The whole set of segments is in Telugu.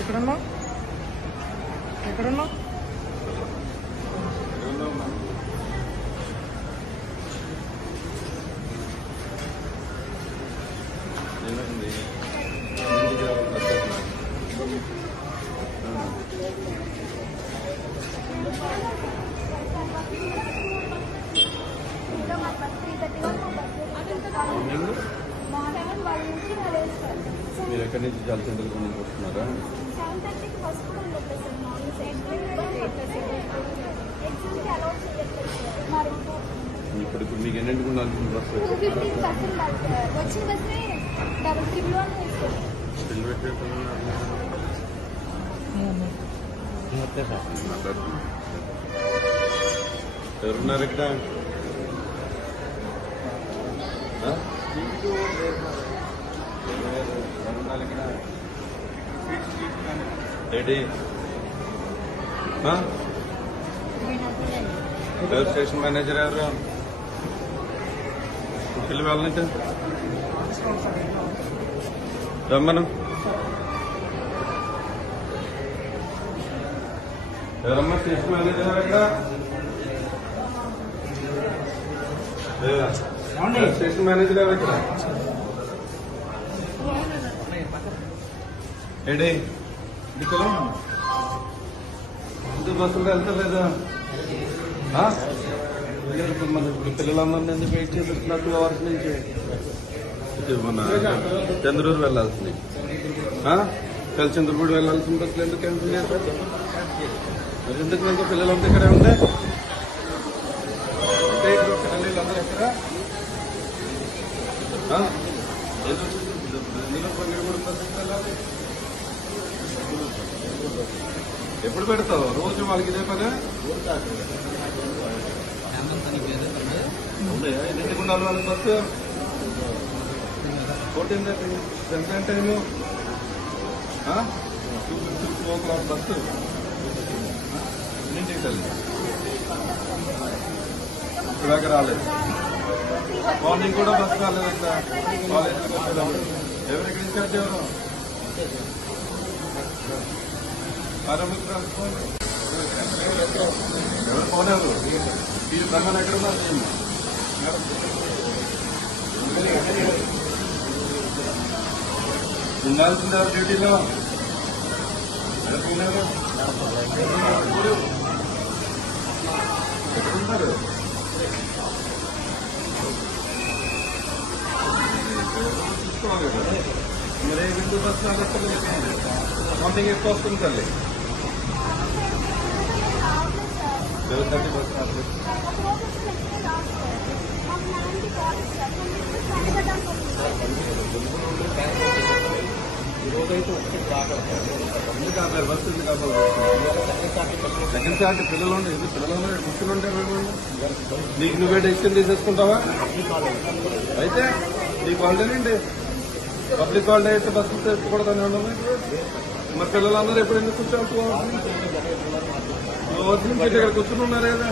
ఎక్కడున్నావు? ఎక్కడున్నావు? మీరు ఎక్కడి నుంచి జల సెంటర్ నుంచి వస్తున్నారా ఇప్పుడు ఇప్పుడు మీకు ఎన్నింటికి ఉండాల్సింది బస్సు? ఎవరున్నారు ఇక్కడ? రెడీ. ఆ? స్టేషన్ మేనేజర్ ఎవరు పిల్లి వెళ్ళనిట రమ్మను. ఎవరమ్మా స్టేషన్ మేనేజర్ ఎక్కడ స్టేషన్ మేనేజర్ ఎవరు ఇక్కడ ఏంటి ఇది బస్సులు వెళ్తలేదా ఆ? ఇప్పుడు మన పిల్లలందరినీ ఎందుకు వెయిట్ చేపిస్తున్నా టూ అవర్స్ నుంచి మన చంద్రూరు వెళ్ళాల్సింది తెలు చంద్రపూడి వెళ్ళాల్సిన బస్సులు ఎందుకు క్యాన్సిల్ చేశారు మరి ఎందుకు ఇంకా పిల్లలంతా ఇక్కడే ఉండే అంటే ఎక్కడ ఎందుకు? కూడా బస్సుకి వెళ్ళాలి? ఎప్పుడు పెడతావు? రోజు వాళ్ళకి ఇదే పని? ఎన్ని ఎన్నింటికి వాళ్ళకి వస్తే ఫోర్టీన్ థర్టీ ఎంత time two fifty two o'clock bus. ఎన్నింటికి తల్లి ఇప్పటిదాకా రాలేదు. మార్నింగ్ కూడా బస్సు రాలేదు ఇక్కడ కాలేజీకి వచ్చేదాన్ని ఎవరికి ఇన్ఛార్జ్ ఎవరు? ఎవరు పోనారు మీరు బ్రహ్మను ఎక్కడ ఉన్నారు చేయండి. ఉండాల్సిందే డ్యూటీలో ఎక్కడ పోయినారు? ఎక్కడున్నారు చూసుకోవాలి కదా మరి విందు బస్సు మార్నింగ్ ఎక్కువ వస్తుంది తల్లి సెవెన్ థర్టీ బస్ రాలేదు ఈరోజైతే ఒకటి ఎందుకు ఆపారు బస్సు ఎందుకు ఆపారు సెకండ్ చార్ట్ పిల్లలు ఉండే ఎందుకు పిల్లలు ఉన్నారు ముఖ్యులు ఉంటారు నీకు నువ్వే డెసిషన్ తీసేసుకుంటావా? అయితే నీకు హాలిడేనండి పబ్లిక్ హాలిడే అయితే బస్సు తెచ్చుకోవడం ఉండదు మరి పిల్లలందరూ ఎప్పుడు ఎందుకు కూర్చోవాలి రోజు నుంచి ఇక్కడ కూర్చుని ఉన్నారు కదా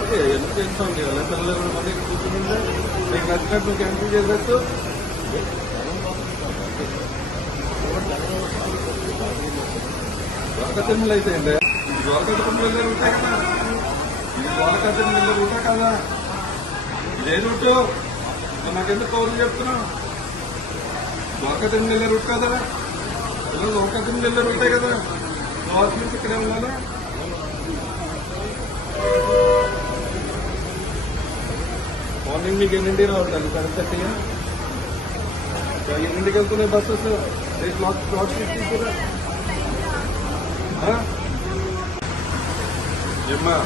అదే, ఎందుకు చేస్తాం కదా పిల్లలు ఇరవై మంది కూర్చుంటే మీకు నచ్చినట్టు క్యాన్సిల్ చేసేస్తూ ద్వారకా తిరుమల అయితే అండి ఇది ద్వారకా తిరుమల వెళ్ళే రూటే కదా. ఇది ద్వారకా తిరుమల వెళ్ళే రూటే కదా. ఇదే రూటు నాకెందుకు కౌరులు చెప్తున్నావు? ద్వారకా తిరుమల వెళ్ళే రూట్ కదా? ఇలా ద్వారకా తిరుమల వెళ్ళే రూటే కదా? ద్వారకా నుంచి ఇక్కడే ఉండాలా? మార్నింగ్ మీకు ఎన్నింటికి రావాలి సెవెన్ థర్టీగా ఎన్నింటికి వెళ్తున్నాయి బస్సెస్ రేపు లాక్ లాక్ తీసుకురా? ఏమ్మా?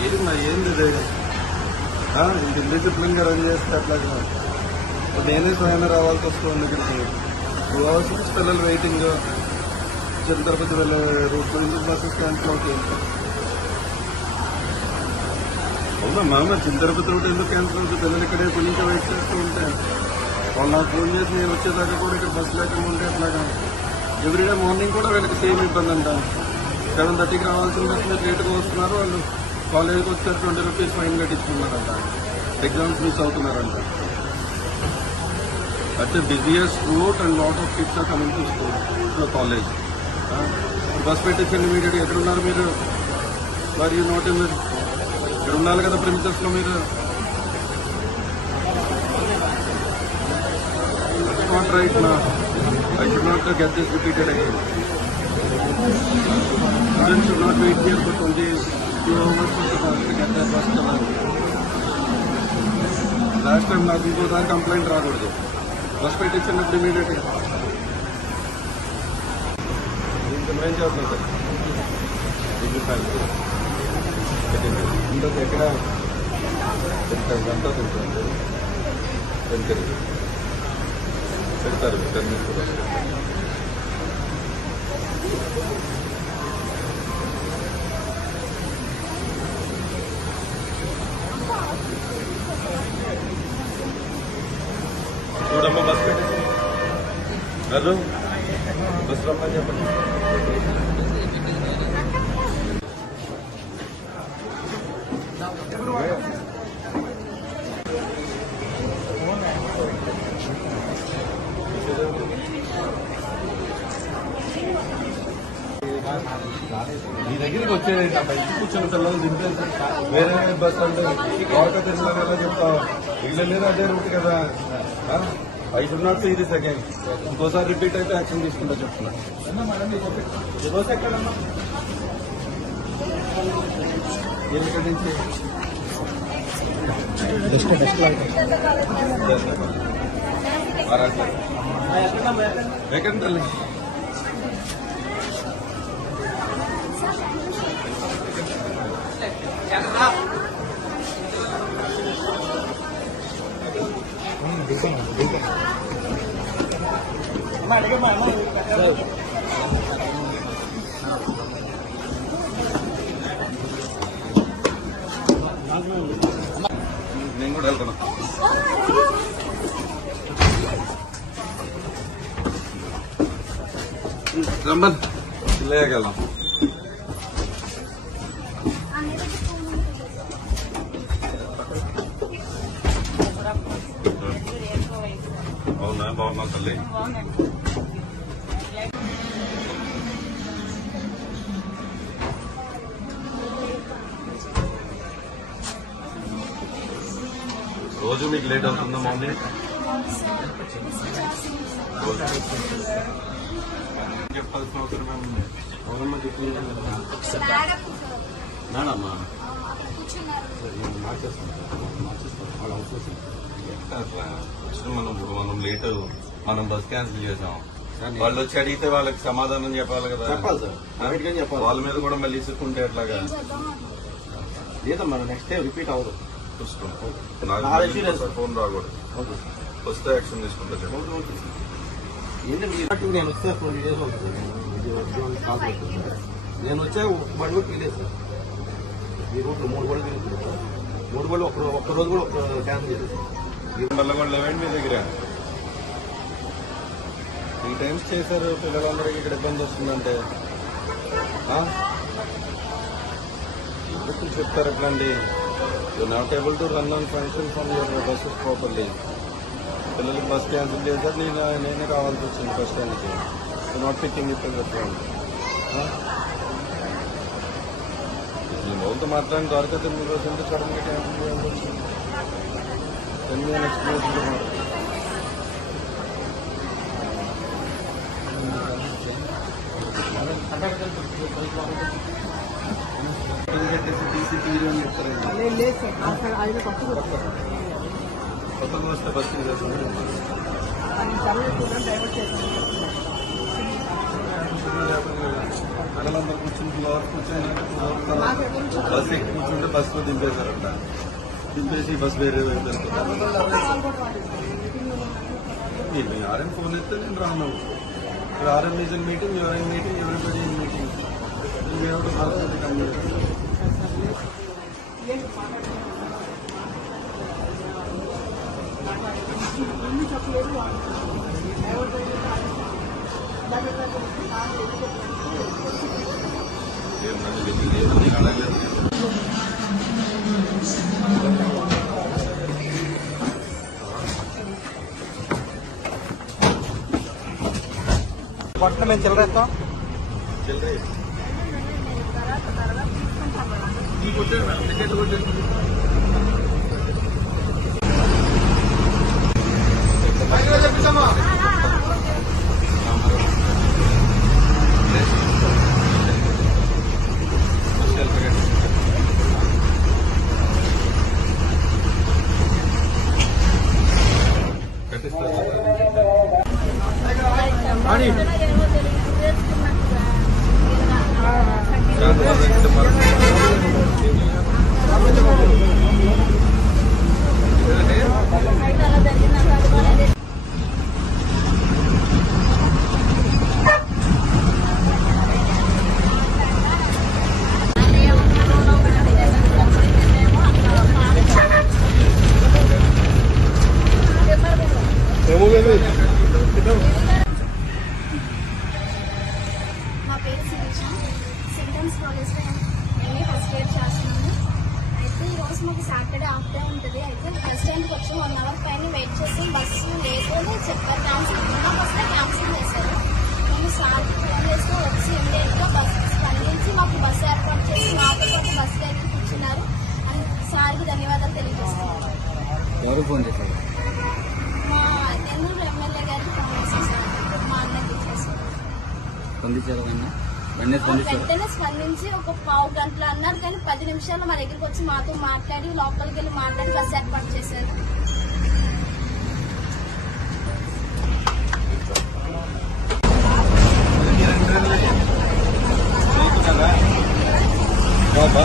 ఏం ఏంది ఇది ఇంత డిసిప్లిన్గా రన్ చేస్తే అట్లాగా? నేనే స్వయంగా రావాల్సి వస్తుంది ఇక్కడికి టూ అవర్స్ నుంచి పిల్లలు వెయిటింగ్ చిన్న తిరుపతి వెళ్ళే రూట్ నుంచి బస్సు క్యాన్సిల్ అవునమ్మా మరి చిన్న తిరుపతి రూట్ ఎందుకు క్యాన్సిల్ అవుతుంది పిల్లలు ఇక్కడే కొంచెం వెయిట్ చేస్తూ ఉంటే. వాళ్ళు నాకు ఫోన్ చేసి నేను వచ్చేదాకా కూడా ఇక్కడ బస్సు లేకుండా ఉంటే అట్లాగా ఎవ్రీడే మార్నింగ్ కూడా వీళ్ళకి సేమ్ ఇబ్బంది అంట. సెవెన్ థర్టీకి రావాల్సిన బస్సు మీరు లేట్గా వస్తున్నారు వాళ్ళు కాలేజీకి వచ్చారు ట్వంటీ రూపీస్ ఫైన్ కట్టించుకున్నారంట. Exams miss అవుతున్నారంట. That's the busiest route and lot of kids are coming to school, to the college. Bus పెట్టించండి immediate ఎక్కడున్నారు మీరు మరి యూ నోట్ ఇన్ ఇక్కడ ఉండాలి కదా ప్రిన్సెస్ లో మీరు నాట్ రైట్ నా I should not get this repeated again student should not wait here for twenty two hours get their bus last time నాకు ఇంకోసారి కంప్లైంట్ రాకూడదు బస్ పెట్టించినప్పుడు ఇమీడియట్గా ఏం చేస్తాం సార్ డిగ్రీ ఎక్కడ పెడతారు అంతా తింటుంది పెడతారు పెడతారు టెన్ మినిట్స్ హలో బస్ రమ్మని చెప్పండి మీ దగ్గరికి వచ్చేది బయట కూర్చొని పిల్లలు దింపేసి వేరే బస్ అంటే కోరక తిరిగిన ఎలా చెప్తావు? వీళ్ళలేదు అదే రూట్ కదా. I should not see this again ఇంకోసారి రిపీట్ అయితే యాక్షన్ తీసుకుంటా చెప్తున్నా ఈ బస్ ఎక్కడమ్మా ఎక్కడి నుంచి ఎక్కడ నేను కూడా వెళ్తున్నా రమ్మన్ లేకెళ్దాం అవునా బాగున్నా తల్లి రోజు మీకు లేట్ అవుతుందా మార్నింగ్ చెప్పాల్సిన అవసరం ఏముంది అవునమ్మా చెప్పింది నానమ్మా అట్లా అసలు మనం ఇప్పుడు మనం లేట్ మనం బస్ క్యాన్సిల్ చేసాం వాళ్ళు వచ్చి అడిగితే వాళ్ళకి సమాధానం చెప్పాలి కదా చెప్పాలి సార్ చెప్పాలి వాళ్ళ మీద కూడా మళ్ళీ ఇసుకుంటే ఎట్లాగా లేదమ్మా నెక్స్ట్ టైం రిపీట్ అవ్వదు చూసుకోండి ఫోన్ రాకూడదు ఓకే వస్తే యాక్షన్ తీసుకుంటా చెప్పండి నేను కాల్ చేస్తుంది సార్. నేను వచ్చే వన్ వీక్ వెళ్ళేది సార్ ఈ రూట్లో మూడు బళ్ళు తిరుగుతుంది మూడు బళ్ళు ఒక్క ఒక్క రోజు కూడా ఒక్క క్యాన్సిల్ చేసేది మళ్ళీ కూడా లేవండి మీ దగ్గర. త్రీ టైమ్స్ చేశారు పిల్లలందరికీ ఇక్కడ ఇబ్బంది వస్తుందంటే. ఎందుకు చెప్తారు ఎట్లండి you not able to run on function from your buses properly పిల్లలకి బస్ క్యాన్సిల్ చేశారు నేను నేనే రావాల్సి వచ్చింది బస్ స్టాండ్కి యూ నాట్ పికింగ్ ఇప్పుడు చెప్పండి మీ వాళ్ళతో మాట్లాడిన దొరకదు మీరు రోజు సడన్గా క్యాన్సిల్ చేయాల్సి వచ్చింది? మినిట్స్ ఎక్స్పీరియన్స్ కొత్త కొత్తగా వస్తే బస్ కూడా డైవర్ట్ చేశాను పిల్లలందరూ కూర్చుని ఫ్లోర్ కూర్చొని నాకు ఎక్కడి నుంచి బస్ ఎక్కి కూర్చుంటే బస్సులో దింపేశారంట దింపేసి బస్ వేరే వైపు వెళ్తున్నారు మీరు మీ ఆర్ఎం ఫోన్ ఎత్తే నేను రాను RM is in meeting your in meeting everybody in పట్ల మేము చిల్లరేస్తాం చిల్లరే నీకు వచ్చారు టికెట్లు కొట్టేసి మా పేరు శిరీష. సింటమ్స్ కాలేజ్లో ఎంఏ ఫస్ట్ ఇయర్ చేస్తున్నాను. అయితే ఈరోజు మాకు సాటర్డే ఆఫ్ డే ఉంటుంది. అయితే బస్ స్టాండ్కి వచ్చి వన్ అవర్ పైన వెయిట్ చేసి బస్సు లేదు అని చెప్పారు. క్యాన్సిల్ ఇంకా వస్తే క్యాన్సిల్ చేశారు. నేను సార్ ఫోన్ చేస్తే వచ్చి ఇమ్మీడియట్గా బస్సు స్పందించి మాకు బస్సు ఏర్పాటు చేసి మాతో పాటు బస్సు దగ్గర కూర్చున్నారు. అని సార్కి ధన్యవాదాలు తెలియజేస్తున్నాను. ఎవరు ఫోన్ చేశారు మా నెల్లూరు ఎమ్మెల్యే గారికి ఫోన్ చేసి సార్ మా అన్నకి ఇచ్చేసారు స్పందించారు? వెంటనే స్పందించి ఒక పావు గంటలు అన్నారు కానీ పది నిమిషాలు మా దగ్గరికి వచ్చి మాతో మాట్లాడి లోపలికి వెళ్ళి మాట్లాడి బస్ ఏర్పాటు చేశారు. బాబా?